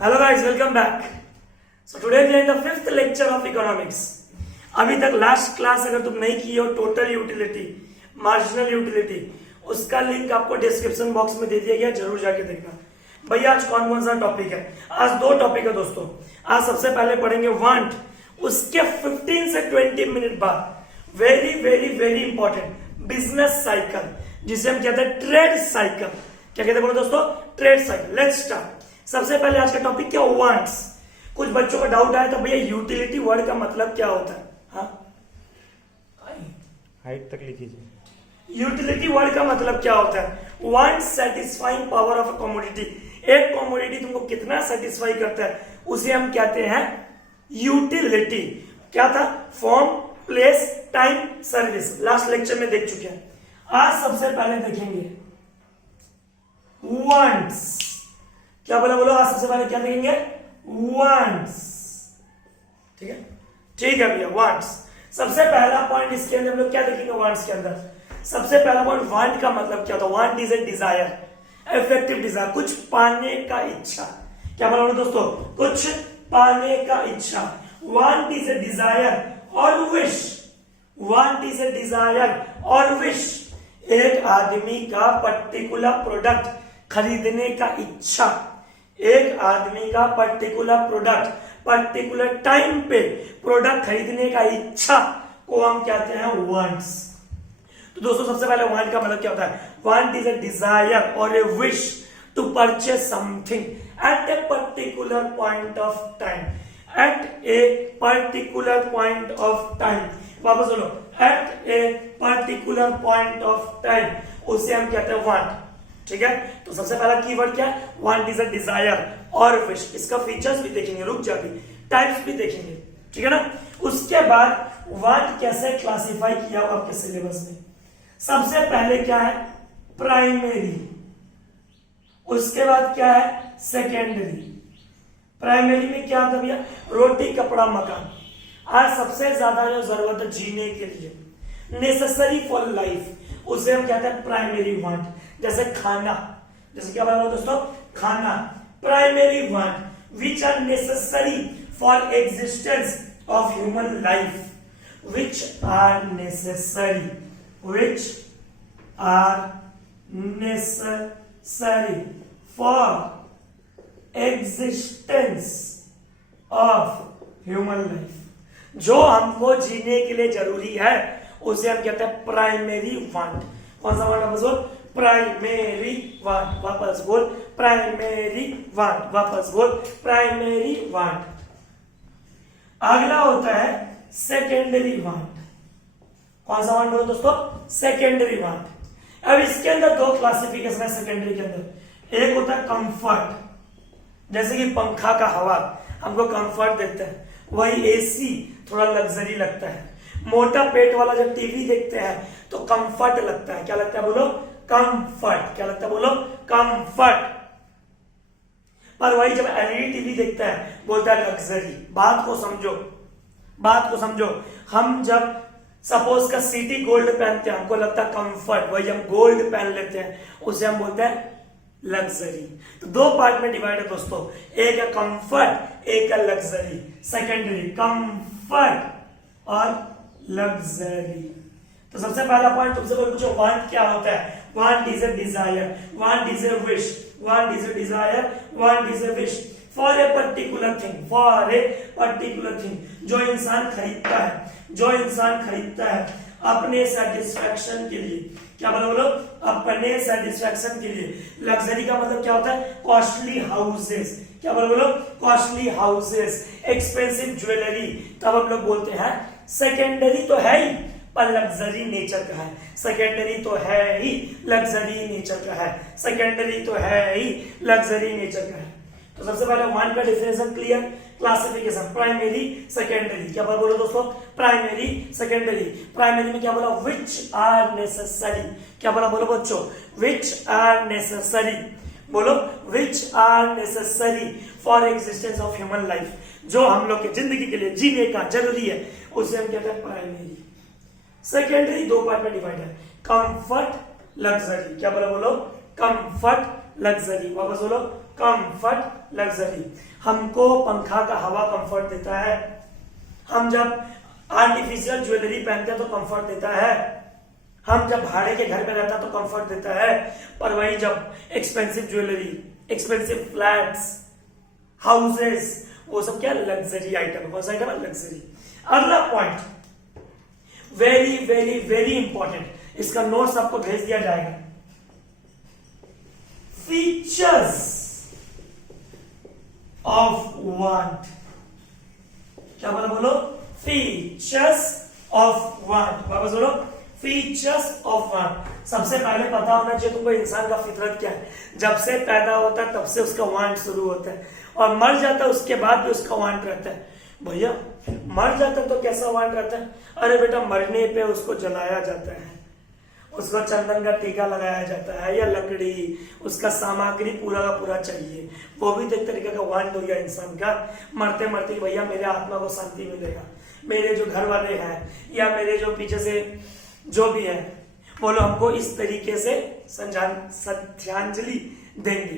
Hello guys, welcome back. So today we are in the fifth lecture of economics. अभी तक last class अगर तुम नहीं की हो टोटल यूटिलिटी, मार्जिनल यूटिलिटी, उसका लिंक आपको डिस्क्रिप्शन बॉक्स में दे दिया गया, जरूर जाके देखना। भैया आज कौन कौन सा टॉपिक है? आज दो टॉपिक है दोस्तों। आज सबसे पहले पढ़ेंगे वांट, उसके 15 से 20 मिनट बाद very very very important business cycle, जिसे हम कहते हैं ट्रेड साइकिल। क्या कहते हैं बोलो दोस्तों? Trade cycle. Let's start. सबसे पहले आज का टॉपिक क्या? वांट्स। कुछ बच्चों का डाउट आया था, भैया यूटिलिटी वर्ड का मतलब क्या होता है? हाँ, हाइट तक लिखिए। यूटिलिटी वर्ड का मतलब क्या होता है? Want satisfying power of a commodity. एक कमोडिटी तुमको कितना सेटिस्फाई करता है उसे हम कहते हैं यूटिलिटी। क्या था? Form, place, time, service. Last lecture में देख चुके हैं। आज सबसे पहले देखेंगे वांट्स। क्या बोला बोलो? आज सबसे पहले क्या देखेंगे? वांट्स। ठीक है, ठीक है भैया। वांट्स सबसे पहला पॉइंट, इसके अंदर हम लोग क्या देखेंगे? वांट्स के अंदर सबसे पहला पॉइंट, वांट का मतलब क्या होता है? Want is a desire, effective desire, कुछ पाने का इच्छा। क्या बोला दोस्तों? कुछ पाने का इच्छा। वांट इज ए डिजायर और wish. Want is a desire और विश, एक आदमी का पर्टिकुलर प्रोडक्ट खरीदने का इच्छा। एक आदमी का पर्टिकुलर प्रोडक्ट पर्टिकुलर टाइम पे प्रोडक्ट खरीदने का इच्छा को हम कहते हैं वांट्स। तो दोस्तों सबसे पहले वांट का मतलब क्या होता है? वांट इज अ डिजायर और a wish to purchase something at a particular point of time. At a particular point of time. वापस बोलो, at a particular point of time, उसे हम कहते हैं वांट। ठीक है, तो सबसे पहला कीवर्ड क्या है? वांट इज अ डिजायर और विश। इसका फीचर्स भी देखेंगे, रुक जाके टाइप्स भी देखेंगे। ठीक है ना। उसके बाद वांट कैसे क्लासिफाई किया हुआ आपके सिलेबस में? सबसे पहले क्या है? प्राइमरी। उसके बाद क्या है? सेकेंडरी। प्राइमरी में क्या था भैया? रोटी, कपड़ा, मकान। आज सबसे ज्यादा जो जरूरत है जीने के लिए, नेसेसरी फॉर लाइफ, उसे हम कहते हैं प्राइमरी वांट। जैसे खाना, जैसे क्या बोला दोस्तों? खाना। Primary want which are necessary for existence of human life. Which are necessary, which are necessary for existence of human life, जो हमको जीने के लिए जरूरी है, उसे हम कहते हैं प्राइमरी वांट। कौन सा वांट? वापस बोल, प्राइमरी वांट। वापस बोल, प्राइमरी वांट। वापस बोल, प्राइमरी वांट। अगला होता है सेकेंडरी वांट। कौन सा वांट बोलो दोस्तों? Secondary want. अब इसके अंदर दो क्लासिफिकेशन है सेकेंडरी के अंदर। एक होता है कंफर्ट, जैसे कि पंखा का हवा हमको कंफर्ट देता है, वही एसी थोड़ा लग्जरी लगता है। मोटा पेट वाला जब टीवी देखते हैं तो कंफर्ट लगता है। क्या लगता है बोलो? कंफर्ट। क्या लगता है बोलो? कंफर्ट। पर वही जब एलईडी टीवी देखता है बोलता है लग्जरी। बात को समझो, बात को समझो। हम जब सपोज का सिटी गोल्ड पहनते हैं, हमको लगता है कंफर्ट, वही हम गोल्ड पहन लेते हैं, उसे हम बोलते हैं लग्जरी। तो दो पार्ट में डिवाइड है दोस्तों, एक है कंफर्ट, एक है लग्जरी। सेकेंडरी, कंफर्ट और लग्जरी। तो सबसे पहला पॉइंट तुमसे कोई पूछो वांट क्या होता है? Want is a Dzire, want is A wish, want is a Dzire, want is A wish for a particular thing, for a particular thing, जो इंसान खरीदता है, जो इंसान खरीदता है अपने सेटिस्फैक्शन के लिए। क्या बोलो बोलो? अपने सेटिस्फैक्शन के लिए। लग्जरी का मतलब क्या होता है? Costly houses. क्या बोलो बोलो? कॉस्टली हाउसेस, एक्सपेंसिव ज्वेलरी, तब हम लोग बोलते हैं। सेकेंडरी तो है ही, पर लग्जरी नेचर का है। सेकेंडरी तो है ही, लग्जरी नेचर का है। सेकेंडरी तो है ही, लग्जरी नेचर का है। तो सबसे पहले वांट का definition clear, classification primary secondary. क्या बोलो दोस्तों? Primary secondary. प्राइमरी में क्या बोला? Which are necessary. क्या बोला बोलो बच्चों? Which are necessary. बोलो, which are necessary for existence of human life, जो हम लोग की जिंदगी के लिए जीने का जरूरी है, उसे हम कहते हैं प्राइमरी। सेकेंडरी दो पार्ट में डिवाइड है, कंफर्ट, लग्जरी। क्या बोला बोलो? Comfort, luxury. वापस बोलो, कंफर्ट लग्जरी। हमको पंखा का हवा कंफर्ट देता है, हम जब आर्टिफिशियल ज्वेलरी पहनते हैं तो कंफर्ट देता है, हम जब भाड़े के घर में रहता तो कंफर्ट देता है, पर वही जब expensive jewellery, expensive flats, houses, वो सब क्या लग्जरी आइटम है। कौन सा आइटम है? लग्जरी। अगला point very very very important, इसका नोट्स आपको भेज दिया जाएगा। Features of want. क्या बोला? बोलो फीचर्स ऑफ वांट। वापस बोलो फीचर्स ऑफ वांट। सबसे पहले पता होना चाहिए तुमको इंसान का फितरत क्या है। जब से पैदा होता है तब से उसका वांट शुरू होता है, और मर जाता है उसके बाद भी उसका वांट रहता है। भैया मर जाता है तो कैसा वांट रहता है? अरे बेटा मरने पे उसको जलाया जाता है, उसको चंदन का टीका लगाया जाता है, या लकड़ी, उसका सामग्री पूरा का पूरा चाहिए। वो भी तो एक तरीके का वांट हो गया इंसान का। मरते मरते भैया मेरे आत्मा को शांति मिलेगा, मेरे जो घर वाले हैं या मेरे जो पीछे से जो भी है वो लोग हमको इस तरीके से श्रद्धांजलि देंगे।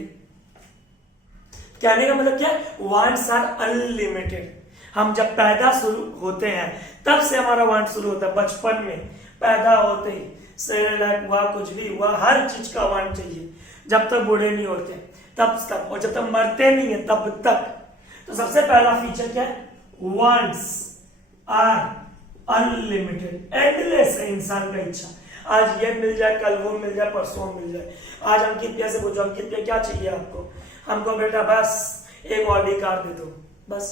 कहने का मतलब क्या है? Wants are unlimited. हम जब पैदा शुरू होते हैं तब से हमारा वांट शुरू होता है। बचपन में पैदा होते ही सेरेलैक हुआ, कुछ भी हुआ, हर चीज का वांट चाहिए जब तक बूढ़े नहीं होते तब तक, और जब तक मरते नहीं है तब तक। तो सबसे पहला फीचर क्या है? वांट्स आर अनलिमिटेड, एंडलेस है इंसान का इच्छा। आज ये मिल जाए, कल वो मिल जाए, परसों मिल जाए। आज अंकित भैया से पूछो, अंकित भैया क्या चाहिए आपको? हमको बेटा बस एक ऑडी कार दे दो, बस।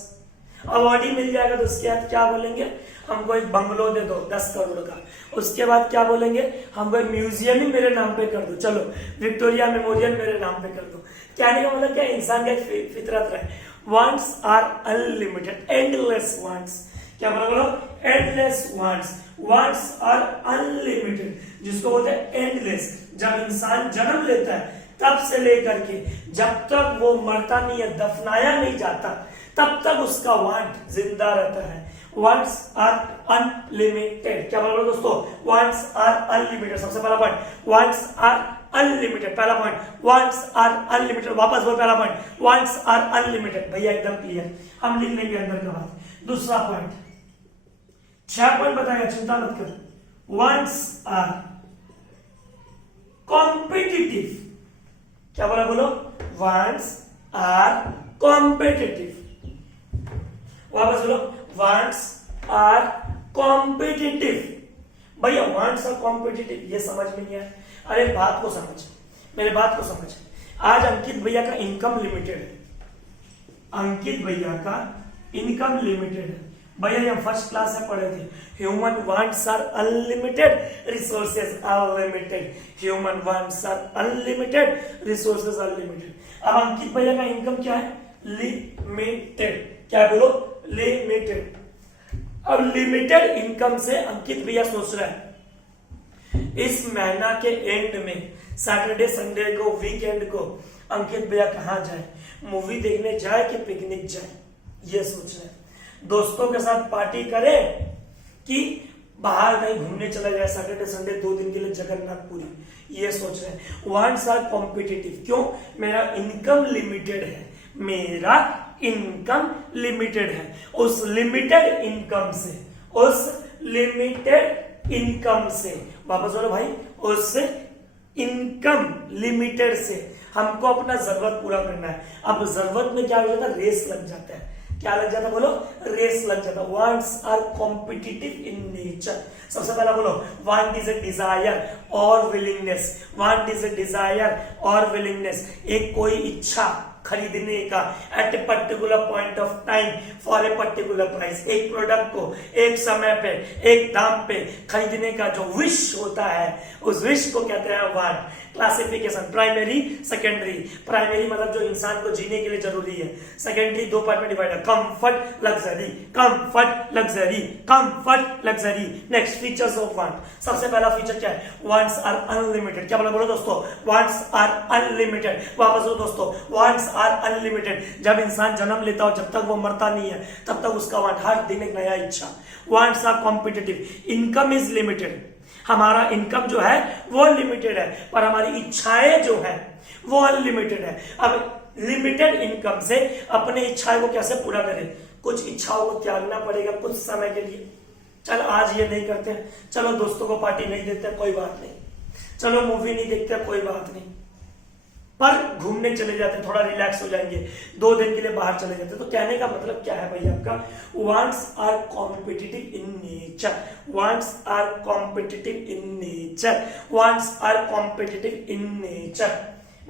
अब ऑडी मिल जाएगा तो उसके बाद क्या बोलेंगे? हमको एक बंगलो दे दो 10 करोड़ का। उसके बाद क्या बोलेंगे? हमको एक म्यूजियम ही मेरे नाम पे कर दो, चलो विक्टोरिया मेमोरियल मेरे नाम पे कर दो। कहने का मतलब क्या? इंसान का फितरत रहे। Wants are unlimited, endless wants. क्या बोलो? Endless wants. Wants are unlimited, जिसको बोलते हैं एंडलेस। जब इंसान जन्म लेता है तब से लेकर के जब तक वो मरता नहीं है, दफनाया नहीं जाता, तब तक उसका वांट जिंदा रहता है। Wants are unlimited. क्या बोलो दोस्तों? Wants are unlimited. सबसे पहला पॉइंट वांट्स आर अनलिमिटेड। पहला पॉइंट वांट्स आर अनलिमिटेड। वापस बोल पहला पॉइंट वांट्स आर अनलिमिटेड। भैया एकदम क्लियर, हम लिख लेंगे अंदर का बात। दूसरा पॉइंट, 6 पॉइंट बताएगा, चिंता मत कर। Wants are competitive. क्या बोला? बोलो वांट्स आर कॉम्पिटिटिव। वापस बोलो वांट्स आर कॉम्पिटिटिव। भैया वांट्स आर कॉम्पिटिटिव ये समझ में नहीं आया। अरे बात को समझ, मेरे बात को समझ। आज अंकित भैया का इनकम लिमिटेड है, अंकित भैया का इनकम लिमिटेड है। भैया हम फर्स्ट क्लास में पढ़े थे, human wants are unlimited, resources unlimited. Human wants are unlimited, resources unlimited. अब अंकित भैया का इनकम क्या है? लिमिटेड। क्या बोलो? लिमिटेड। अब लिमिटेड इनकम से अंकित भैया सोच रहा है इस महीना के एंड में सैटरडे संडे को, वीकेंड को अंकित भैया कहां जाए? मूवी देखने जाए कि पिकनिक जाए? ये सोच रहे हैं। दोस्तों के साथ पार्टी करे कि बाहर कहीं घूमने चला जाए सैटरडे संडे 2 दिन के लिए जगन्नाथपुरी? ये सोच रहे हैं। Wants are competitive. क्यों? मेरा इनकम लिमिटेड है, मेरा इनकम लिमिटेड है। उस लिमिटेड इनकम से, उस लिमिटेड इनकम से, वापस बोलो भाई, उस इनकम लिमिटेड से हमको अपना जरूरत पूरा करना है। अब जरूरत में क्या हो जाता है? रेस लग जाता है। क्या लग जाता? बोलो रेस लग जाता। Wants are competitive in nature. सबसे पहला बोलो वांट इज ए डिजायर और willingness. Want is a desire और विलिंगनेस, एक कोई इच्छा खरीदने का at a particular point of time for a particular price. एक प्रोडक्ट को एक समय पे एक दाम पे खरीदने का जो विश होता है उस विश को कहते हैं want. Classification primary secondary. Primary मतलब जो इंसान को जीने के लिए जरूरी है। सेकेंडरी 2 पार्ट में डिवाइड है, comfort luxury, comfort luxury, comfort luxury. Next features of want. सबसे पहला फीचर क्या है? Wants are unlimited. क्या बोला? बोलो दोस्तों वांट्स आर अनलिमिटेड। वापस बोलो दोस्तों वांट्स आर अनलिमिटेड। जब इंसान जन्म लेता हो जब तक वो मरता नहीं है तब तक उसका वांट, हर दिन एक नया इच्छा। Wants are competitive. Income is limited, हमारा इनकम जो है वो लिमिटेड है, पर हमारी इच्छाएं जो है वो अनलिमिटेड है। अब लिमिटेड इनकम से अपने इच्छाओं को कैसे पूरा करें। कुछ इच्छाओं को त्यागना पड़ेगा कुछ समय के लिए। चल आज ये नहीं करते हैं, चलो दोस्तों को पार्टी नहीं देते कोई बात नहीं, चलो मूवी नहीं देखते कोई बात नहीं, पर घूमने चले जाते, थोड़ा रिलैक्स हो जाएंगे, 2 दिन के लिए बाहर चले जाते। तो कहने का मतलब क्या है भैया आपका, wants are competitive in nature, wants are competitive in nature, wants are competitive in nature.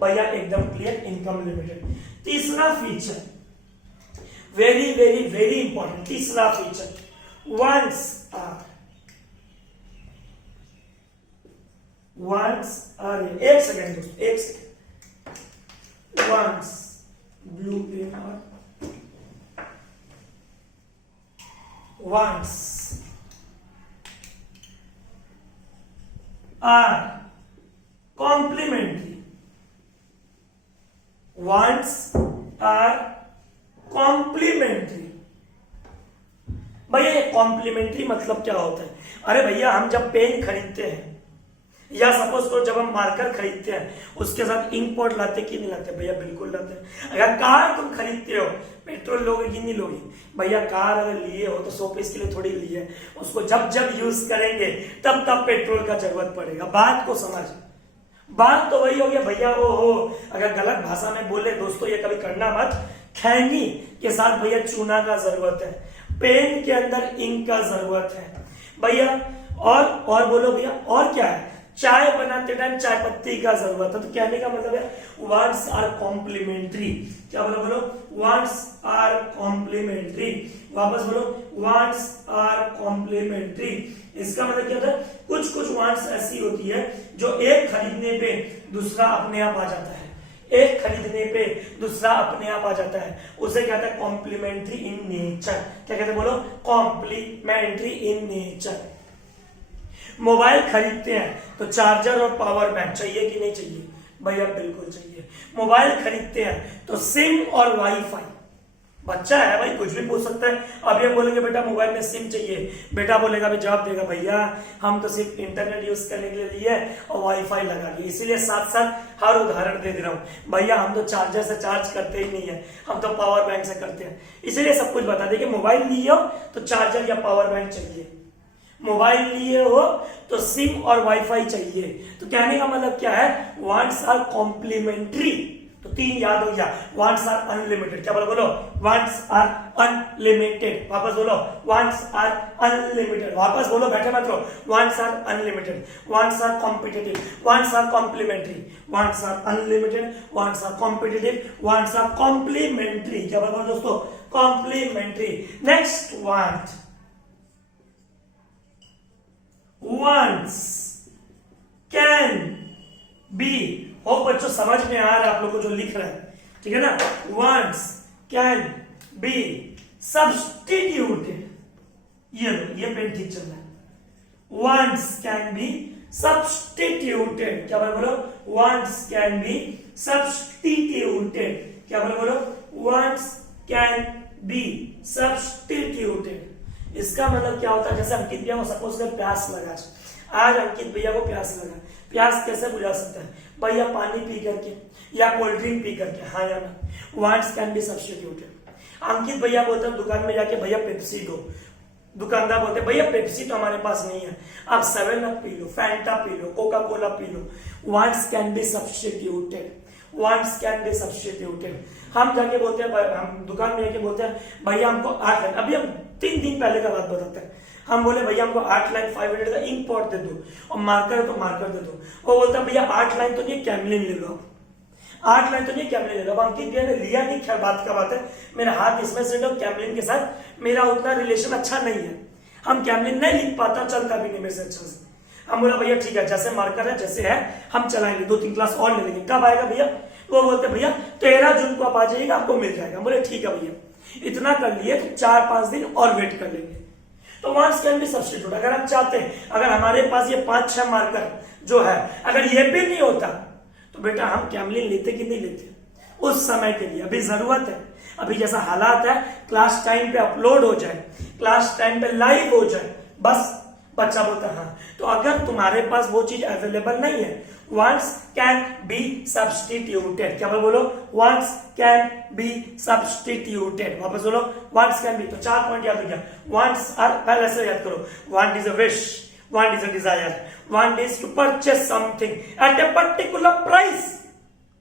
भैया एकदम क्लियर, इनकम लिमिटेड। तीसरा feature very very very important, तीसरा फीचर वांट्स आर, एक सेकेंड दोस्तों, एक second, wants blue pen or wants are complementary, wants are complementary। भैया ये complementary मतलब क्या होता है? अरे भैया हम जब पेन खरीदते हैं या सपोज करो जब हम मार्कर खरीदते हैं उसके साथ इंक पॉट लाते कि नहीं लाते? भैया बिल्कुल लाते हैं। अगर कार तुम खरीदते हो पेट्रोल लोगे कि नहीं लोगे? भैया कार अगर लिए हो तो 100 पीस के लिए थोड़ी लिए, उसको जब जब यूज करेंगे तब तब पेट्रोल का जरूरत पड़ेगा। बात को समझ, बात तो वही हो गया भैया। वो हो अगर गलत भाषा में बोले दोस्तों ये कभी करना मत, खैनी के साथ भैया चूना का जरूरत है, पेन के अंदर इंक का जरूरत है भैया, और बोलो भैया और क्या है, चाय बनाते टाइम चाय पत्ती का जरूरत है। तो कहने का मतलब है वांट्स आर कॉम्प्लीमेंट्री। क्या बोलो, बोलो वांट्स आर कॉम्प्लीमेंट्री, वापस बोलो वांट्स आर कॉम्प्लीमेंट्री। इसका मतलब क्या होता है, कुछ कुछ वांट्स ऐसी होती है जो एक खरीदने पे दूसरा अपने आप आ जाता है, एक खरीदने पे दूसरा अपने आप आ जाता है, उसे कहते हैं कॉम्प्लीमेंट्री इन नेचर। क्या कहते हैं बोलो, कॉम्प्लीमेंट्री इन नेचर। मोबाइल खरीदते हैं तो चार्जर और पावर बैंक चाहिए कि नहीं चाहिए? भैया बिल्कुल चाहिए। मोबाइल खरीदते हैं तो सिम और वाईफाई, बच्चा है भाई कुछ भी पूछ सकता है। अब ये बोलेंगे बेटा मोबाइल में सिम चाहिए, बेटा बोलेगा भी जवाब देगा भैया हम तो सिर्फ इंटरनेट यूज करने के लिए लिए और वाईफाई लगा लिए, इसीलिए साथ साथ हर उदाहरण दे रहा हूं। भैया हम तो चार्जर से चार्ज करते ही नहीं है, हम तो पावर बैंक से करते हैं, इसीलिए सब कुछ बता दें। मोबाइल लिए हो तो चार्जर या पावर बैंक चाहिए, मोबाइल लिए हो तो सिम और वाईफाई चाहिए। तो कहने का मतलब क्या है, वांट्स आर कॉम्प्लीमेंट्री। तो 3 याद हो गया, वांट्स आर अनलिमिटेड। क्या बोलो, बोलो वांट्स आर अनलिमिटेड, वापस बोलो वांट्स आर अनलिमिटेड, वापस बोलो बैठे मत रहो, wants are unlimited, wants are competitive, wants are complementary, wants are unlimited, wants are competitive, wants are complementary. क्या बोलो दोस्तों, complementary. Next want, wants can be, हो बच्चों समझ में आ रहा है आप लोग को जो लिख रहा है, ठीक है ना। wants can be substituted, ये पेन ठीक चल रहा है। wants can be substituted, क्या बोलो, wants can be substituted, क्या बोलो, wants can be substituted। इसका मतलब क्या होता है, जैसे अंकित भैया को सपोज कर प्यास लगा, आज अंकित भैया को प्यास लगा, प्यास कैसे बुझा सकता है भैया, पानी पी करके या कोल्ड ड्रिंक पी करके, हाँ या ना। Wants can be substituted. Ankit भैया बोलते हैं दुकान में जाके भैया पेप्सी दो, दुकानदार बोलते हैं भैया पेप्सी तो हमारे पास नहीं है, आप 7 up P low, Fanta P low, Coca Cola P low. Wants can be substituted, wants can be substituted. हम जाके बोलते हैं, हम दुकान में जाके बोलते हैं भैया हमको 8 लाइन, अभी हम 3 दिन पहले का बात बताते हैं, हम बोले भैया हमको 8 लाइन 500 का इंक पॉट दे दो और मार्कर है तो मार्कर दे दो। वो बोलता है भैया 8 लाइन तो नहीं कैमलिन ले लो, 8 लाइन तो नहीं कैमलिन ले लो। अब अंकित भैया ने लिया नहीं, क्या बात का बात है, मेरा हाथ इसमें से तो कैमलिन के साथ मेरा उतना रिलेशन अच्छा नहीं है, हम कैमलिन नहीं लिख पाता, चलता भी नहीं मेरे से अच्छे से। हम बोला भैया ठीक है जैसे मार्कर है जैसे है हम चलाएंगे, 2-3 क्लास और ले लेंगे। कब आएगा भैया? वो बोलते भैया 13 जून को आप आ जाइएगा, आपको मिल जाएगा। बोले ठीक है भैया, इतना कर लिए तो 4-5 दिन और वेट कर लेंगे। तो वांट्स कैन बी सब्स्टिट्यूट। अगर हम चाहते हैं, अगर हमारे पास ये 5-6 मार्कर जो है अगर ये भी नहीं होता तो बेटा हम कैमलिन लेते कि नहीं लेते उस समय के लिए। अभी जरूरत है, अभी जैसा हालात है क्लास टाइम पे अपलोड हो जाए, क्लास टाइम पे लाइव हो जाए, बस बच्चा बोलता है हाँ। तो अगर तुम्हारे पास वो चीज अवेलेबल नहीं है, wants can be substituted। क्या बोलो, wants can be substituted। वापस बोलो, wants can be। तो 4 पॉइंट याद हो गया। wants are पहले से याद करो, want is a wish, want is a desire, want is to purchase something at a particular price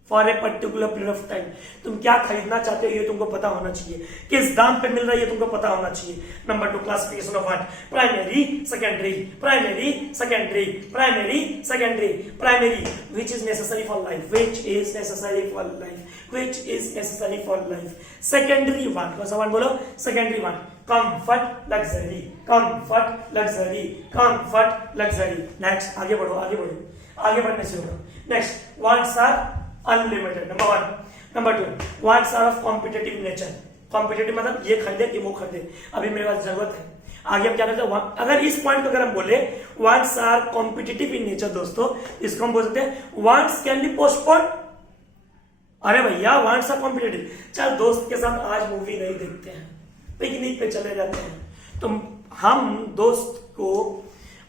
for a particular period of time. तुम क्या खरीदना चाहते हो ये तुमको पता होना चाहिए, किस दाम पे मिल रहा है ये तुमको पता होना चाहिए। Number 2, classification of want, primary, secondary, primary, secondary, primary, secondary. Primary, which is necessary for life, which is necessary for life, which is necessary for life. Secondary want, कौन सा वांट बोलो, secondary want, comfort, luxury, comfort, luxury, comfort, luxury. Next, आगे बढ़ो, आगे बढ़ो, आगे बढ़ने से होगा। Next, wants are unlimited, number 1। Number 2, wants are of competitive nature. Competitive मतलब ये खरीदे कि वो खरीदे, अभी मेरे पास जरूरत है। आगे हम क्या करते हैं, अगर इस पॉइंट को अगर हम बोले wants are competitive in nature दोस्तों, इसको हम बोल सकते हैं वांट्स कैन बी पोस्टपोन। अरे भैया वांट्स आर कॉम्पिटिटिव, चल दोस्त के साथ आज मूवी नहीं देखते हैं, पिकनिक पे चले जाते हैं, तो हम दोस्त को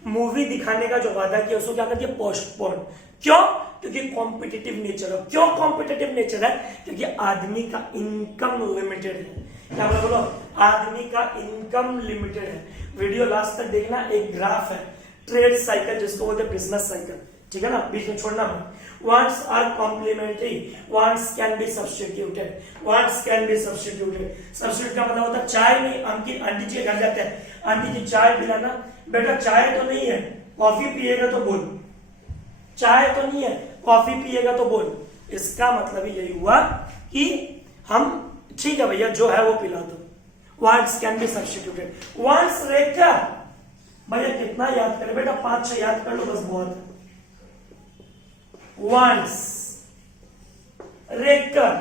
मूवी दिखाने का जो वादा किया उसको क्या कर दिया, पोस्टपोन। क्यों? क्योंकि कॉम्पिटिटिव नेचर है। क्यों कॉम्पिटिटिव नेचर है? क्योंकि आदमी का इनकम लिमिटेड है। क्या बोलो, आदमी का इनकम लिमिटेड है। वीडियो लास्ट तक देखना, एक ग्राफ है ट्रेड साइकिल जिसको बोलते हैं बिजनेस साइकिल, ठीक है ना, बीच में छोड़ना मत। Wants are complementary, wants can be substituted, wants can be substituted. Substitute का मतलब होता है चाय नहीं, आंटी जी घर जाते हैं, आंटी जी चाय पिलाना, बेटा चाय तो नहीं है, कॉफी पिएगा तो बोल, चाय तो नहीं है, कॉफी पिएगा तो बोल। इसका मतलब यही हुआ कि हम ठीक है भैया जो है वो पिला दो। Wants can be substituted. Wants Rekha, भैया कितना याद करें बेटा, 5-6 याद कर लो बस, बहुत है। वांट्स रेकर,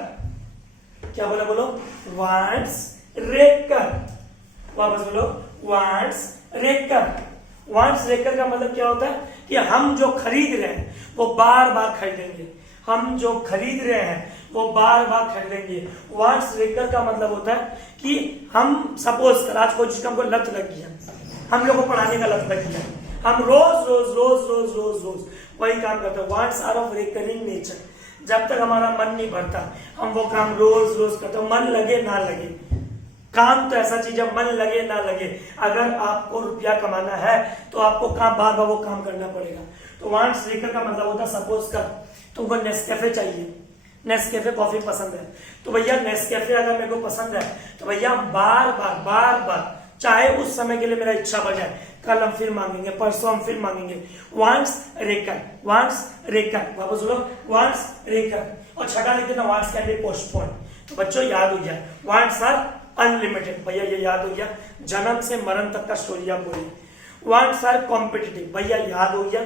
क्या बोला बोलो, वांट्स रेकर, वापस बोलो, वांट्स रेकर। वांट्स रेकर का मतलब क्या होता है कि हम जो खरीद रहे हैं वो बार बार खरीदेंगे, हम जो खरीद रहे हैं वो बार बार खरीदेंगे। वांट्स रेकर का मतलब होता है कि हम सपोज कर आज कोई चीज का हमको लत लग गया, हम लोग को पढ़ाने का लत लग गया, हम रोज रोज रोज रोज रोज रोज वही काम करते हैं। Wants are of recurring nature. जब तक हमारा मन नहीं भरता हम वो काम रोज रोज करते हैं, मन लगे ना लगे। काम तो ऐसा चीज है, मन लगे ना लगे, अगर आपको रुपया कमाना है तो आपको काम बार बार वो काम करना पड़ेगा। तो वांट्स रेकर का मतलब होता है सपोज कर तुमको नेस्कैफे चाहिए, नेस्कैफे कॉफी पसंद है, तो भैया नेस्कैफे अगर मेरे को पसंद है तो भैया बार बार चाहे उस समय के लिए मेरा इच्छा बढ़ जाए, कल हम फिर मांगेंगे, परसों हम फिर मांगेंगे। वांट्स रेकर, वांट्स रेकर, वापस बोलो, वांट्स रेकर। और छठा लिख देना, वांट्स कैन बी पोस्टपोन। तो बच्चों याद हो गया, वांट्स आर अनलिमिटेड, भैया ये याद हो गया, जन्म से मरण तक का स्टोरी आप बोलिए। वांट्स आर कॉम्पिटिटिव, भैया याद हो गया,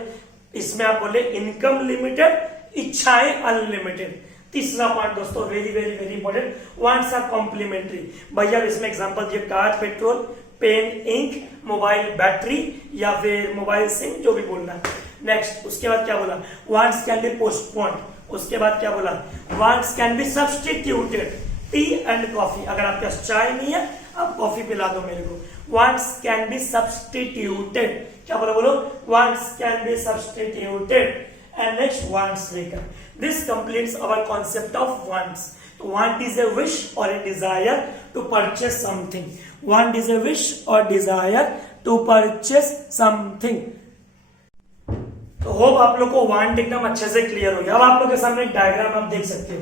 इसमें आप बोले इनकम लिमिटेड, इच्छाएं अनलिमिटेड। तीसरा पॉइंट दोस्तों very very very important, wants are complementary. भैया इसमें एग्जांपल दिए, car, petrol, pen, ink, mobile battery या फिर मोबाइल सिम, जो भी बोलना है। नेक्स्ट उसके बाद क्या बोला, वांट्स कैन बी पोस्टपोन्ड। उसके बाद क्या बोला, wants can be substituted, T and coffee. अगर आपके पास चाय नहीं है आप कॉफी पिला दो मेरे को। वांट्स कैन बी सब्स्टिट्यूटेड, क्या बोला बोलो, wants can be substituted. And next, wants maker. This completes our concept of wants. So want is a wish or a desire to purchase something. Want is a wish or desire to purchase something. तो hope आप लोग को want एकदम अच्छे से clear हो गया। अब आप लोग के सामने एक डायग्राम आप देख सकते हो,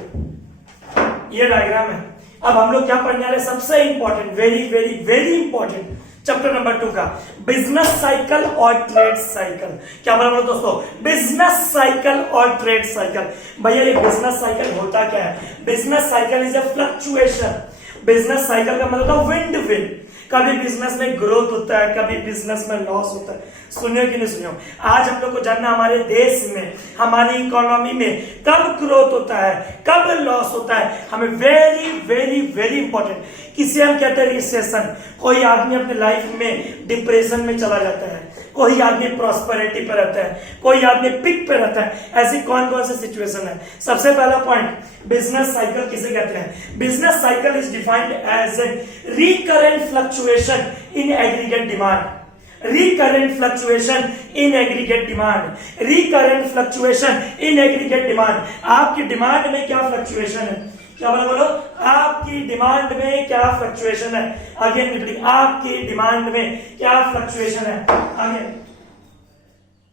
ये डायग्राम है। अब हम लोग क्या पढ़ने वाले, सबसे important, very very very important chapter number 2 का बिजनेस साइकिल और ट्रेड साइकिल। क्या बोला दोस्तों, बिजनेस साइकिल और ट्रेड साइकिल। भैया ये बिजनेस साइकिल होता क्या है, business cycle is a fluctuation. Business cycle का मतलब होता है विंड विंड, कभी बिजनेस में ग्रोथ होता है, कभी बिजनेस में लॉस होता है। सुनियो कि नहीं सुनियो, आज हम लोग को जानना हमारे देश में, हमारी इकोनॉमी में कब ग्रोथ होता है, कब लॉस होता है, हमें वेरी वेरी वेरी इंपॉर्टेंट। किसे हम कहते हैं रिसेशन। कोई आदमी अपने लाइफ में डिप्रेशन में चला जाता है, कोई आदमी प्रॉस्पेरिटी पे रहता है, कोई आदमी पिक पे रहता है। ऐसी कौन कौन सी सिचुएशन है। सबसे पहला पॉइंट, बिजनेस साइकिल किसे कहते हैं। Business cycle is defined as a recurrent fluctuation in aggregate demand. Recurrent fluctuation in aggregate demand. Recurrent fluctuation in aggregate demand, आपकी डिमांड में क्या फ्लक्चुएशन है, क्या बोला बोलो, आपकी डिमांड में क्या फ्लक्चुएशन है। अगेन रिपीटिंग, आपकी डिमांड में क्या फ्लक्चुएशन है। आगे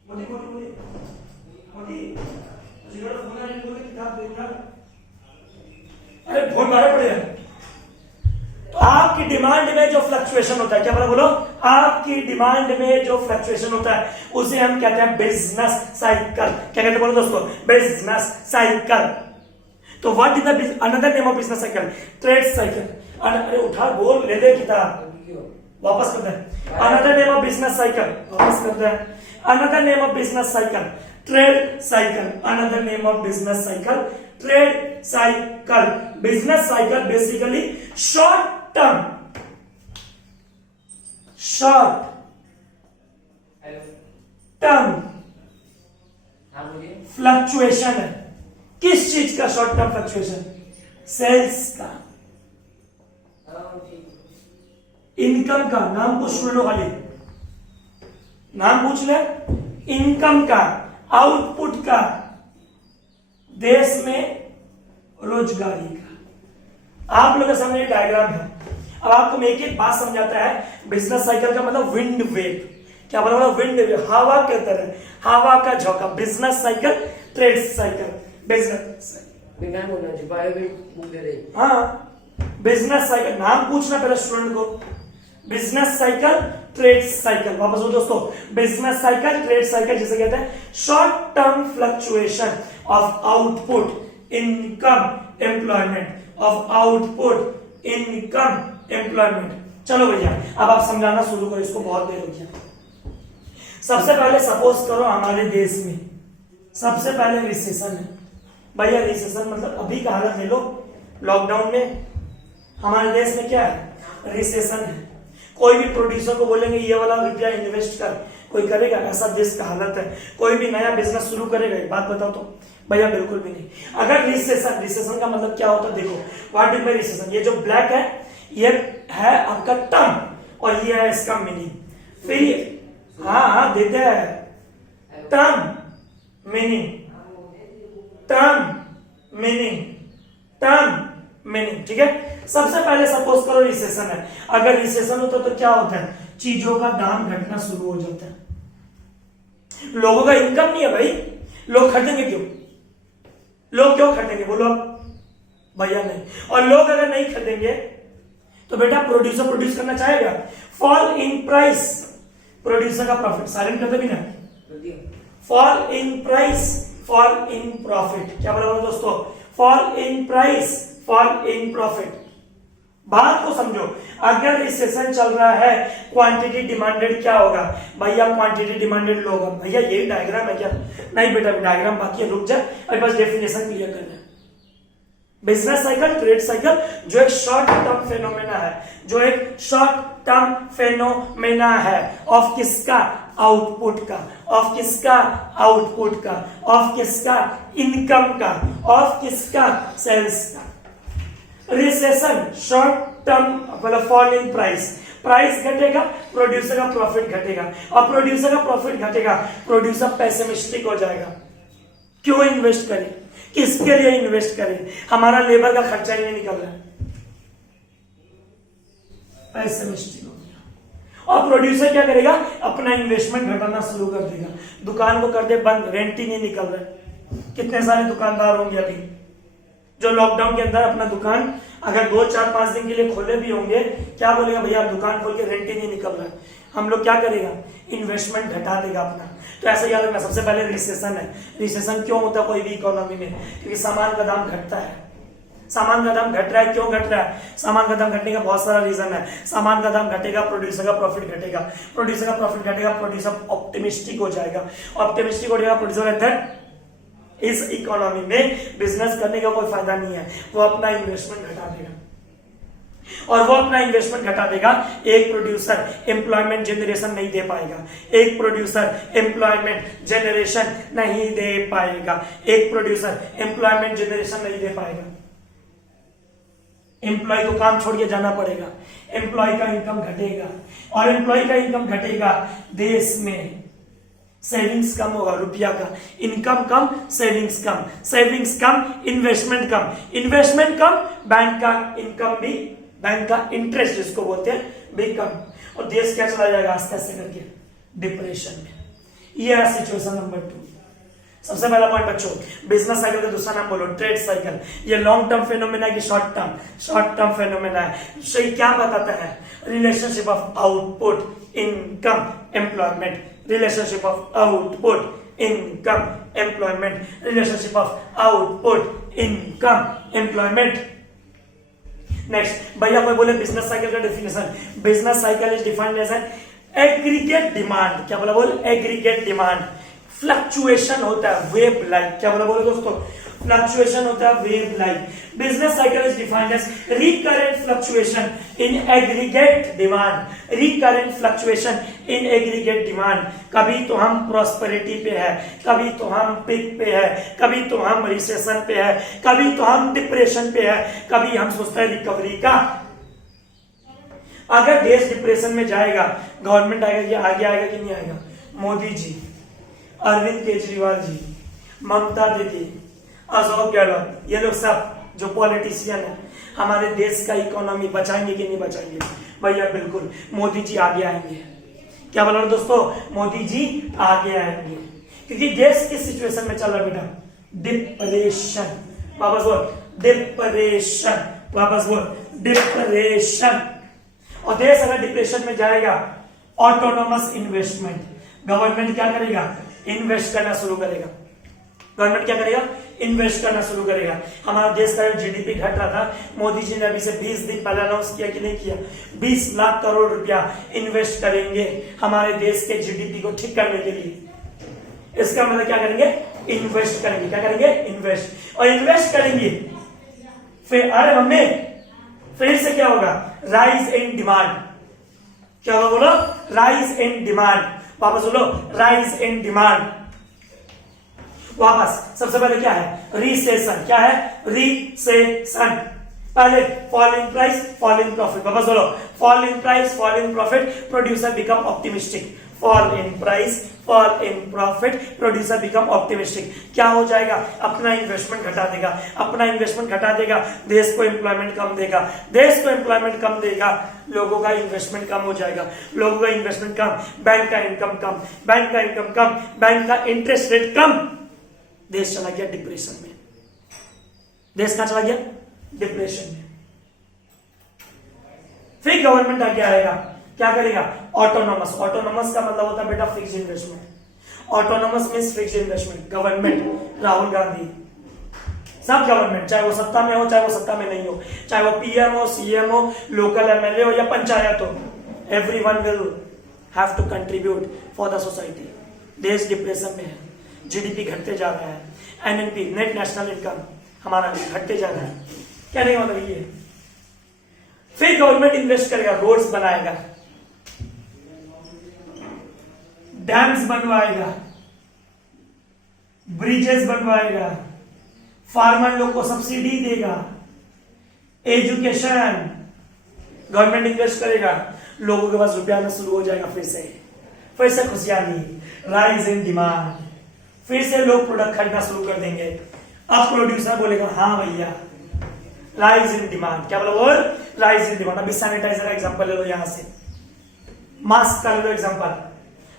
मोदी मोदी मोदी मोदी किताब देखना, अरे बहुत मारे पड़े हैं। तो आपकी डिमांड में जो फ्लक्चुएशन होता है, क्या बोलो, आपकी डिमांड में जो फ्लक्चुएशन होता है उसे हम कहते हैं बिजनेस साइकिल। क्या कहते हैं बोलो दोस्तों, बिजनेस साइकिल। तो what is the another name of business cycle, trade cycle. अरे उठा बोल, ले दे किताब, वापस करते हैं। Another name of business cycle, वापस करते हैं। Another name of business cycle, trade cycle. Another name of business cycle, trade cycle. Business cycle basically short term fluctuation है। किस चीज का शॉर्ट टर्म फ्लक्चुएशन, सेल्स का, इनकम का। नाम पूछ लो खाली, नाम पूछ ले, इनकम का, आउटपुट का, देश में रोजगारी का। आप लोगों के सामने डायग्राम है। अब आपको मैं एक बात समझाता है, बिजनेस साइकिल का मतलब विंड वेव। क्या बोला, विंड वेव, हवा के तरह, हवा का झोंका। Business cycle, trade cycle, business हाँ, बिजनेस साइकिल। नाम पूछना पहले स्टूडेंट को। Business cycle, trade cycle. वापस हो दोस्तों, बिजनेस साइकिल, ट्रेड साइकिल जिसे कहते हैं short term fluctuation of output, income, employment, of output, income, employment. चलो भैया अब आप समझाना शुरू करो, इसको बहुत देर हो गया। सबसे पहले सपोज करो हमारे देश में सबसे पहले रिसेशन है। भैया रिसेशन मतलब अभी का हालत ले लो, लॉकडाउन में हमारे देश में क्या है, रिसेशन है। कोई भी प्रोड्यूसर को बोलेंगे ये वाला रुपया इन्वेस्ट कर, कोई करेगा? ऐसा देश का हालत है। कोई भी नया बिजनेस शुरू करेगा? एक बात बताओ तो भैया, बिल्कुल भी नहीं। अगर रिसेशन, रिसेशन का मतलब क्या होता है देखो, व्हाट इज बाय रिसेशन। ये जो ब्लैक है ये है आपका टर्म और ये है इसका मीनिंग। फिर हाँ देते हैं term meaning, term meaning, term meaning, ठीक है। सबसे पहले सपोज करो रिसेशन है। अगर रिसेशन होता तो क्या होता है, चीजों का दाम घटना शुरू हो जाता है। लोगों का इनकम नहीं है भाई, लोग खरीदेंगे क्यों? लोग क्यों खरीदेंगे बोलो भैया? नहीं। और लोग अगर नहीं खरीदेंगे तो बेटा प्रोड्यूसर प्रोड्यूस करना चाहेगा। फॉल इन प्राइस, प्रोड्यूसर का प्रॉफिट, साइलेंट करते भी ना, fall in price, fall in profit. क्या बोला दोस्तों, fall in price, fall in profit. बात को समझो, अगर रिसेशन चल रहा है क्वांटिटी डिमांडेड क्या होगा भैया, क्वांटिटी डिमांडेड लो होगा। भैया ये डायग्राम है क्या? नहीं बेटा डायग्राम बाकी है, रुक जा, अभी बस डेफिनेशन क्लियर करना है। बिजनेस साइकिल, ट्रेड साइकिल जो एक शॉर्ट टर्म फेनोमेना है, जो एक शॉर्ट टर्म फेनोमेना है ऑफ किसका, आउटपुट का, ऑफ किसका, आउटपुट का, ऑफ किसका, इनकम का, ऑफ किसका, सेल्स का। रिसेशन शॉर्ट टर्म मतलब फॉल इन प्राइस, प्राइस घटेगा, प्रोड्यूसर का प्रॉफिट घटेगा, और प्रोड्यूसर का प्रॉफिट घटेगा, प्रोड्यूसर पेसिमिस्टिक हो जाएगा। क्यों इन्वेस्ट करें, किसके लिए इन्वेस्ट करें, हमारा लेबर का खर्चा ही नहीं निकल रहा है, पेसिमिस्टिक हो गया। और प्रोड्यूसर क्या करेगा, अपना इन्वेस्टमेंट घटाना शुरू कर देगा, दुकान को कर दे बंद, रेंट ही नहीं निकल रहा है। कितने सारे दुकानदार होंगे अभी जो लॉकडाउन के अंदर अपना दुकान अगर 2-4-5 दिन के लिए खोले भी होंगे, क्या बोलेगा भैया दुकान खोल के रेंट ही नहीं निकल रहा है। हम लोग क्या करेगा, इन्वेस्टमेंट घटा देगा अपना। तो ऐसा याद रखना, सबसे पहले रिसेशन है। रिसेशन क्यों होता है कोई भी इकोनॉमी में, क्योंकि सामान का दाम घटता है। सामान का दाम घट रहा है, क्यों घट रहा है, सामान का दाम घटने का बहुत सारा रीजन है। सामान का दाम घटेगा, प्रोड्यूसर का प्रॉफिट घटेगा, प्रोड्यूसर का प्रॉफिट घटेगा, प्रोड्यूसर ऑप्टिमिस्टिक हो जाएगा, ऑप्टिमिस्टिक हो जाएगा प्रोड्यूसर। इस इकोनॉमी में बिजनेस करने का कोई फायदा नहीं है, वो अपना इन्वेस्टमेंट घटा देगा। और वो अपना इन्वेस्टमेंट घटा देगा, एक प्रोड्यूसर एम्प्लॉयमेंट जनरेशन नहीं दे पाएगा, एक प्रोड्यूसर एम्प्लॉयमेंट जनरेशन नहीं दे पाएगा, एक प्रोड्यूसर एम्प्लॉयमेंट जनरेशन नहीं दे पाएगा। एम्प्लॉय को काम छोड़ के जाना पड़ेगा, एम्प्लॉय का इनकम घटेगा, और एम्प्लॉय का इनकम घटेगा, देश में सेविंग्स कम होगा, रुपया का इनकम कम, सेविंग्स कम, सेविंग्स कम, इन्वेस्टमेंट कम, इन्वेस्टमेंट कम, बैंक का इनकम भी, बैंक का इंटरेस्ट जिसको बोलते हैं भी कम, और देश क्या चला जाएगा आस्ते आस्ते करके डिप्रेशन में। ये है सिचुएशन नंबर 2। सबसे पहला पॉइंट बच्चों, बिजनेस साइकिल का दूसरा नाम बोलो ट्रेड साइकिल। ये लॉन्ग टर्म फेनोमेना है कि शॉर्ट टर्म फेनोमेना है। सो ये क्या बताता है? Relationship of output income employment, relationship of output income employment, relationship of output income employment. Next भैया कोई बोले बिजनेस साइकिल का definition, business cycle is defined as an aggregate demand. क्या बोला? बोल एग्रीगेट डिमांड, फ्लक्चुएशन होता है वेव लाइक। क्या बोला बोलो दोस्तों? फ्लक्चुएशन होता है wave like. Business cycle is defined as recurrent fluctuation in aggregate demand, recurrent fluctuation in aggregate demand. कभी तो हम प्रॉस्पेरिटी पे है, कभी तो हम पिक पे है, कभी तो हम रिसेशन पे है, कभी तो हम डिप्रेशन पे है, कभी हम सोचते हैं रिकवरी का। अगर देश डिप्रेशन में जाएगा, गवर्नमेंट आएगा कि आगे आएगा कि नहीं आएगा? मोदी जी, अरविंद केजरीवाल जी, ममता दीदी, अशोक गहलोत, ये लोग सब जो पॉलिटिशियन है हमारे देश का इकोनॉमी बचाएंगे कि नहीं बचाएंगे? भैया बिल्कुल मोदी जी आगे आएंगे। क्या बोला दोस्तों? मोदी जी आगे आएंगे, क्योंकि देश किस सिचुएशन में चल रहा है बेटा? डिप्रेशन। वापस बोल डिप्रेशन, वापस बोल डिप्रेशन। और देश अगर डिप्रेशन में जाएगा, ऑटोनोमस इन्वेस्टमेंट, गवर्नमेंट क्या करेगा? इन्वेस्ट करना शुरू करेगा। गवर्नमेंट क्या करेगा? इन्वेस्ट करना शुरू करेगा। हमारा देश का जीडीपी घट रहा था, मोदी जी ने अभी से 20 दिन पहले अनाउंस किया कि नहीं किया? 20 लाख करोड़ रुपया इन्वेस्ट करेंगे हमारे देश के जीडीपी को ठीक करने के लिए। इसका मतलब क्या करेंगे? इन्वेस्ट करेंगे। क्या करेंगे? इन्वेस्ट। और इन्वेस्ट करेंगे फिर अरे मम्मी फिर से क्या होगा? Rise in demand. क्या होगा बोलो? Rise in demand. वापस बोलो राइज इन डिमांड। वापस सबसे पहले क्या है? रिसेशन। क्या है? रिसेशन। पहले fall in price, fall in profit. वापस बोलो fall in price, fall in profit, producer become optimistic. Fall in price, fall in profit, producer become optimistic. क्या हो जाएगा? अपना इन्वेस्टमेंट घटा देगा, अपना इन्वेस्टमेंट घटा देगा, देश को एम्प्लॉयमेंट कम देगा, देश को एम्प्लॉयमेंट कम देगा, लोगों का इन्वेस्टमेंट कम हो जाएगा, लोगों का इन्वेस्टमेंट कम, बैंक का इनकम कम, बैंक का इनकम कम, बैंक का इंटरेस्ट रेट कम, देश चला गया डिप्रेशन में। देश कहां चला गया? डिप्रेशन में। फिर गवर्नमेंट आगे आएगा, क्या करेगा? ऑटोनोमस। ऑटोनोमस का मतलब होता है बेटा fix investment. Autonomous means fix investment. Government, Rahul Gandhi, सब गवर्नमेंट, चाहे वो सत्ता में हो चाहे वो सत्ता में नहीं हो, चाहे वो पीएम हो, सीएम हो, लोकल एमएलए हो या पंचायत हो, everyone will have to contribute for the society. देश डिप्रेशन में है, जीडीपी घटते जा रहा है, एनएनपी नेट नेशनल इनकम हमारा घटते जा रहा है। क्या नहीं मतलब ये? फिर गवर्नमेंट इन्वेस्ट करेगा, रोड्स बनाएगा, डैम्स बनवाएगा, ब्रिजेस बनवाएगा, फार्मर लोग को सब्सिडी देगा, एजुकेशन, गवर्नमेंट इन्वेस्ट करेगा, लोगों के पास रुपया आना शुरू हो जाएगा, फिर से खुशहाली, राइज इन डिमांड, फिर से लोग प्रोडक्ट खरीदना शुरू कर देंगे। अब प्रोड्यूसर बोलेगा हाँ भैया राइज इन डिमांड। क्या बोला? बोल राइज इन डिमांड। अभी सैनिटाइजर का एग्जांपल ले लो, यहां से मास्क का ले लो एग्जांपल।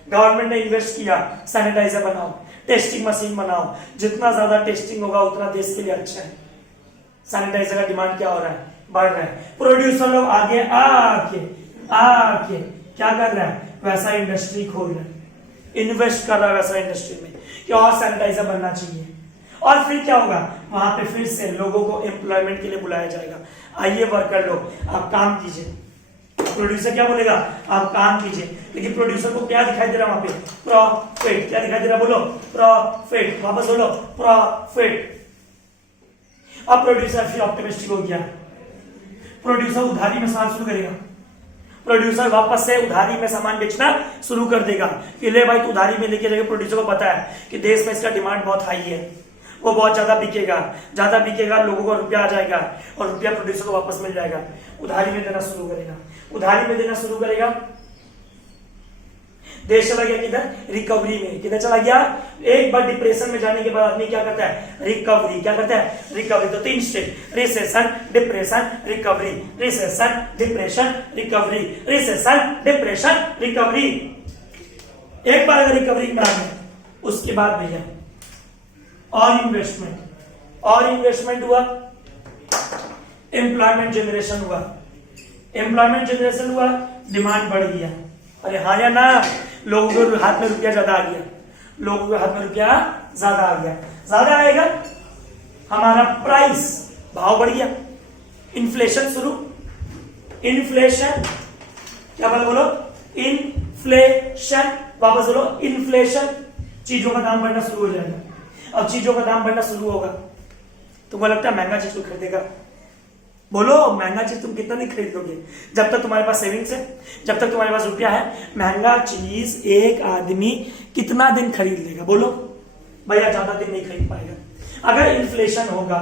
गवर्नमेंट ने इन्वेस्ट किया, सैनिटाइजर बनाओ, टेस्टिंग मशीन बनाओ, जितना ज्यादा टेस्टिंग होगा उतना देश के लिए अच्छा है। सैनिटाइजर का डिमांड क्या हो रहा है? बढ़ रहा है। प्रोड्यूसर लोग आगे आके क्या कर रहा है? वैसा इंडस्ट्री खोल रहा है, इन्वेस्ट कर रहा है वैसा इंडस्ट्री में कि और सैनिटाइजर बनना चाहिए। और फिर क्या होगा? वहां पे फिर से लोगों को एम्प्लॉयमेंट के लिए बुलाया जाएगा, आइए वर्कर लोग आप काम कीजिए। प्रोड्यूसर क्या बोलेगा? आप काम कीजिए, लेकिन प्रोड्यूसर को क्या दिखाई दे रहा है वहां पे? प्रॉफिट। क्या दिखाई दे रहा? बोलो प्रॉफिट। वापस बोलो प्रॉफिट। अब प्रोड्यूसर फिर ऑप्टिमिस्टिक हो गया, प्रोड्यूसर उधारी में सामान शुरू करेगा, प्रोड्यूसर वापस से उधारी में सामान बेचना शुरू कर देगा कि ले भाई तू उधारी में लेके जाएगा। प्रोड्यूसर को पता है कि देश में इसका डिमांड बहुत हाई है, वो बहुत ज्यादा बिकेगा, लोगों को रुपया आ जाएगा और रुपया प्रोड्यूसर को वापस मिल जाएगा, उधारी में देना शुरू करेगा। देश चला गया किधर? रिकवरी में। किधर चला गया? एक बार डिप्रेशन में जाने के बाद आदमी क्या करता है? रिकवरी। क्या करता है? रिकवरी। तो 3 stage, recession, depression, recovery, recession, depression, recovery, recession, depression, recovery. एक बार अगर रिकवरी में आ गया, उसके बाद भैया और इन्वेस्टमेंट हुआ, एम्प्लॉयमेंट जनरेशन हुआ, डिमांड बढ़ गया। अरे हाँ या ना? लोगों के हाथ में रुपया ज्यादा आ गया, ज्यादा आएगा, हमारा प्राइस भाव बढ़ गया, इन्फ्लेशन शुरू। इन्फ्लेशन क्या बोलो? इन्फ्लेशन। वापस बोलो, इन्फ्लेशन। चीजों का दाम बढ़ना शुरू हो जाएगा। अब चीजों का दाम बढ़ना शुरू होगा, तुमको लगता है महंगा चीज को खरीदेगा? बोलो, महंगा चीज तुम कितना नहीं खरीद लोगे? जब तक तुम्हारे पास सेविंग्स है, जब तक तुम्हारे पास रुपया है, महंगा चीज एक आदमी कितना दिन खरीद लेगा? बोलो भैया, ज्यादा दिन नहीं खरीद पाएगा। अगर इन्फ्लेशन होगा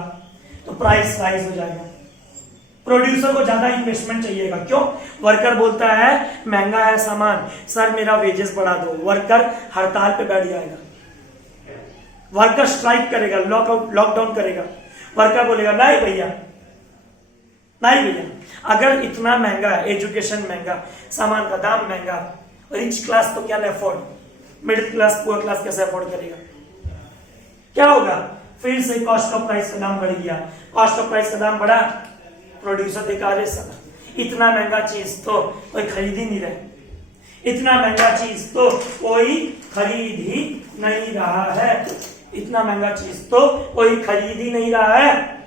तो प्राइस राइज हो जाएगा, प्रोड्यूसर को ज्यादा इन्वेस्टमेंट चाहिएगा। क्यों? वर्कर बोलता है महंगा है सामान, सर मेरा वेजेस बढ़ा दो। वर्कर हड़ताल पे बैठ जाएगा, वर्कर स्ट्राइक करेगा, लॉकडाउन करेगा। वर्कर बोलेगा नहीं भैया, अगर इतना महंगा है, एजुकेशन महंगा, सामान का दाम महंगा, रिच क्लास तो क्या नहीं afford, middle class, poor class कैसे अफोर्ड करेगा? क्या होगा? फिर से कॉस्ट ऑफ प्राइस का दाम बढ़ गया। कॉस्ट ऑफ प्राइस का दाम बढ़ा, प्रोड्यूसर देखा अरे सर इतना महंगा चीज तो कोई खरीद ही नहीं रहा, इतना महंगा चीज तो कोई खरीद ही नहीं रहा है, इतना महंगा चीज तो कोई खरीद ही नहीं रहा है।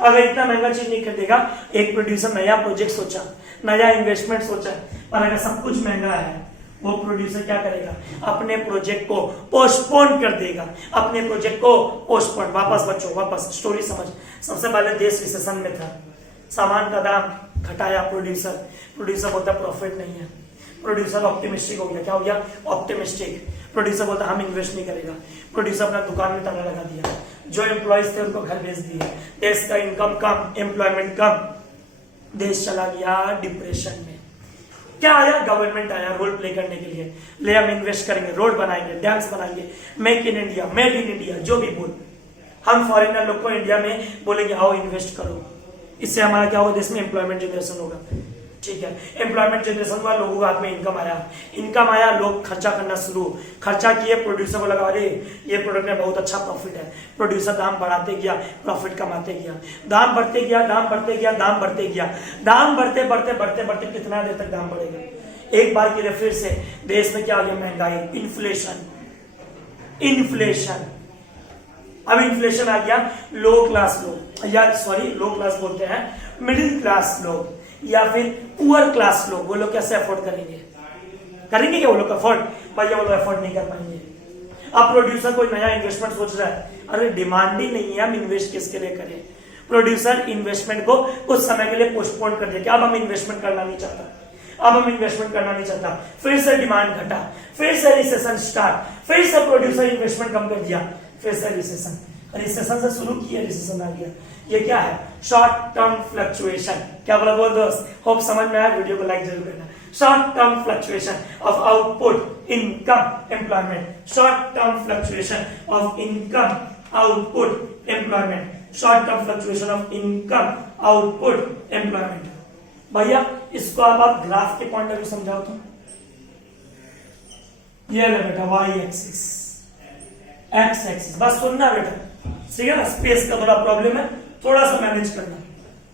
अगर इतना महंगा चीज नहीं खरीदेगा, एक प्रोड्यूसर नया प्रोजेक्ट सोचा, नया इन्वेस्टमेंट सोचा, पर अगर सब कुछ महंगा है, वो प्रोड्यूसर क्या करेगा? अपने प्रोजेक्ट को पोस्टपोन कर देगा, अपने प्रोजेक्ट को पोस्टपोन। वापस बच्चों, वापस स्टोरी समझ। सबसे पहले देश रिसेशन में था, सामान का दाम घटाया प्रोड्यूसर बोलता प्रॉफिट नहीं है, प्रोड्यूसर ऑप्टिमिस्टिक हो गया। क्या हो गया? ऑप्टिमिस्टिक। प्रोड्यूसर बोलता हम इन्वेस्ट नहीं करेगा, प्रोड्यूसर अपना दुकान में ताला लगा दिया, जो एम्प्लॉयज थे उनको घर भेज दिए, देश का इनकम कम, एम्प्लॉयमेंट कम, देश चला गया डिप्रेशन में। क्या आया? गवर्नमेंट आया रोल प्ले करने के लिए, ले हम इन्वेस्ट करेंगे, रोड बनाएंगे, डैम्स बनाएंगे, make in India, made in India, जो भी बोल। हम फॉरेनर लोग को इंडिया में बोलेंगे आओ इन्वेस्ट करो, इससे हमारा क्या होगा? देश में एम्प्लॉयमेंट जनरेशन होगा। ठीक है, एम्प्लॉयमेंट जनरेशन हुआ, लोगों के हाथ में इनकम आया, लोग खर्चा करना शुरू, खर्चा किए, प्रोड्यूसर को लगा अरे ये प्रोडक्ट में बहुत अच्छा प्रॉफिट है, प्रोड्यूसर दाम बढ़ाते गया, प्रॉफिट कमाते गया, दाम बढ़ते गया, दाम बढ़ते कितना देर तक दाम बढ़ेगा? एक बार के लिए फिर से देश में क्या आ गया? महंगाई, इन्फ्लेशन। अब इन्फ्लेशन आ गया, लो क्लास बोलते हैं, मिडिल क्लास लोग या फिर पुअर क्लास लोग, वो लोग कैसे अफोर्ड करेंगे क्या वो लोग अफोर्ड? भैया वो लोग अफोर्ड नहीं कर पाएंगे। अब प्रोड्यूसर कोई नया इन्वेस्टमेंट सोच रहा है, अरे डिमांड ही नहीं है, हम इन्वेस्ट किसके लिए करें? प्रोड्यूसर इन्वेस्टमेंट को कुछ समय के लिए पोस्टपोन कर दिया, अब हम इन्वेस्टमेंट करना नहीं चाहता, फिर से डिमांड घटा, फिर से रिसेशन स्टार्ट, फिर से प्रोड्यूसर इन्वेस्टमेंट कम कर दिया, फिर से रिसेशन से शुरू किया, रिसेशन आ गया। ये क्या है? Short term fluctuation. क्या बोला बोल दोस्त? होप समझ में आया, वीडियो को लाइक जरूर करना। Short term fluctuation of output, income, employment. Short term fluctuation of income, output, employment. Short term fluctuation of income, output, employment. भैया इसको आप ग्राफ के पॉइंट ऑफ व्यू समझाओ तो। ये ले बेटा वाई एक्सिस, एक्स एक्सिस, बस सुनना बेटा, ठीक है ना? स्पेस का थोड़ा प्रॉब्लम है, थोड़ा सा मैनेज करना।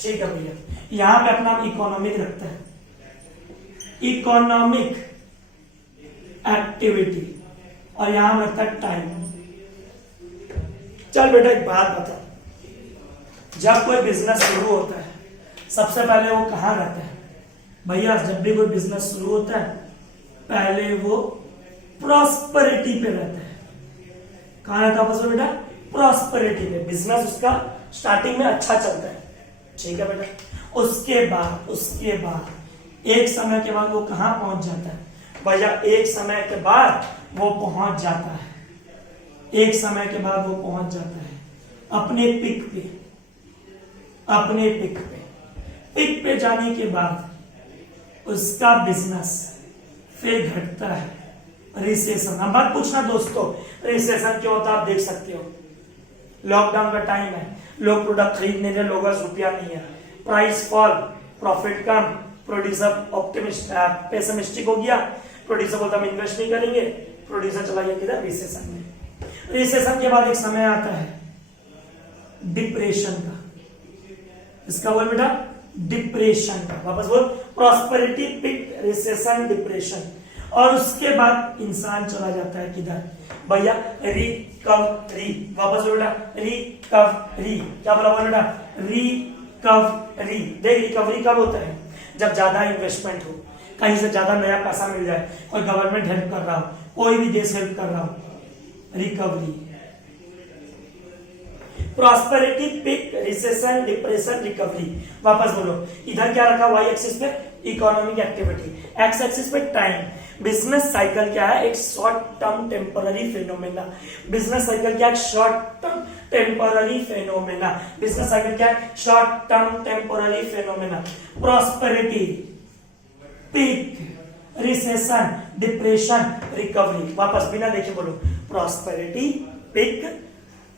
ठीक है भैया, यहां पे अपना इकोनॉमिक रखते हैं, इकोनॉमिक एक्टिविटी, और यहां रखता है टाइम। चल बेटा एक बात बता, जब कोई बिजनेस शुरू होता है सबसे पहले वो कहां रहता है? भैया जब भी कोई बिजनेस शुरू होता है पहले वो प्रॉस्पेरिटी पे रहता है। कहां रहता है बेटा? प्रॉस्पेरिटी पे। बिजनेस उसका स्टार्टिंग में अच्छा चलता है, ठीक है बेटा। उसके बाद एक समय के बाद वो कहां पहुंच जाता है? भैया एक समय के बाद वो पहुंच जाता है एक समय के बाद वो पहुंच जाता है अपने पिक पे। अपने पिक पे जाने के बाद उसका बिजनेस फिर घटता है। रिसेशन, हम बात पूछना दोस्तों, रिसेशन क्यों होता है आप देख सकते हो। लॉकडाउन का टाइम है, लोग प्रोडक्ट खरीदने रहे, लोगों का रुपया नहीं है, प्राइस फॉल, प्रॉफिट कम, प्रोड्यूसर पेसिमिस्टिक हो गया, प्रोड्यूसर बोलता हम इन्वेस्ट नहीं करेंगे, प्रोड्यूसर चला गया किधर, रिसेशन में। रिसेशन के बाद एक समय आता है डिप्रेशन का। इसका बोल बेटा डिप्रेशन का, वापस बोल, प्रॉस्पेरिटी, पिक, रिसेशन, डिप्रेशन। और उसके बाद इंसान चला जाता है किधर भैया, रिकवरी। वापस बोल बेटा रिकवरी। क्या बोला बोल बेटा, रिकवरी। देख रिकवरी कब होता है, जब ज्यादा इन्वेस्टमेंट हो, कहीं से ज्यादा नया पैसा मिल जाए, कोई गवर्नमेंट हेल्प कर रहा हो, कोई भी देश हेल्प कर रहा हो, recovery. Prosperity, peak, recession, depression, recovery. वापस बोलो, इधर क्या रखा वाई एक्सिस पे इकोनॉमिक एक्टिविटी, एक्स एक्सिस पे टाइम। बिजनेस साइकिल क्या है, एक short term temporary phenomena. Business cycle क्या है, short term temporary phenomena. Business cycle क्या है, short term temporary phenomena. Prosperity, peak, recession, depression, recovery. वापस बिना देखे बोलो, prosperity, peak,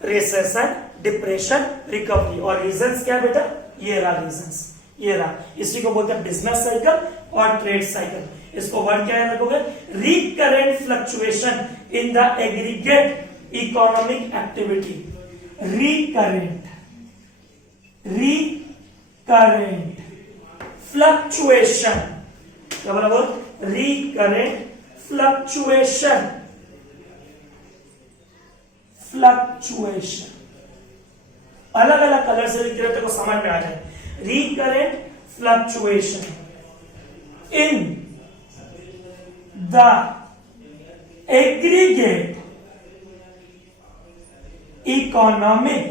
recession, depression, recovery. और रीजंस क्या बेटा, ये रहा रीजंस, ये रहा। इसी को बोलते हैं बिजनेस साइकिल और ट्रेड साइकिल। इसको वर्ड क्या है रखोगे, recurrent fluctuation in the aggregate economic activity. Recurrent fluctuation, क्या बोला बोल, रिकरेंट फ्लक्चुएशन। अलग अलग कलर से लिख रहे को समझ में आ जाए। Recurrent fluctuation in the aggregate economic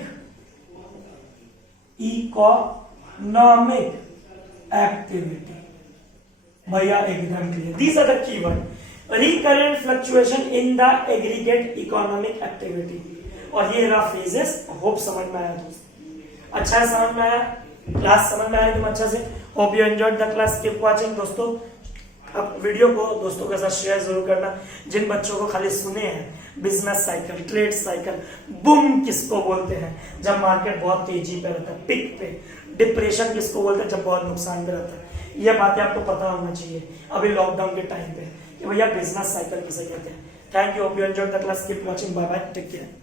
activity. भैया एकदम clear, these are the keyword. Recurrent fluctuation in the aggregate economic activity. और ये रहा फेजेस। होप समझ में आया दोस्तों, अच्छा है, समझ में आया, क्लास समझ में आया तुम अच्छा से। Hope you enjoyed the class, keep watching दोस्तों। अब वीडियो को दोस्तों के साथ शेयर जरूर करना, जिन बच्चों को खाली सुने हैं business cycle, trade cycle, boom किसको बोलते हैं, जब मार्केट बहुत तेजी पे रहता है, पिक पे। डिप्रेशन किसको बोलते हैं, जब बहुत नुकसान पे रहता है। ये बातें आपको पता होना चाहिए अभी लॉकडाउन के टाइम पे कि भैया बिजनेस साइकिल किसे कहते हैं। Thank you, hope you enjoyed the class, keep watching, bye bye, take care.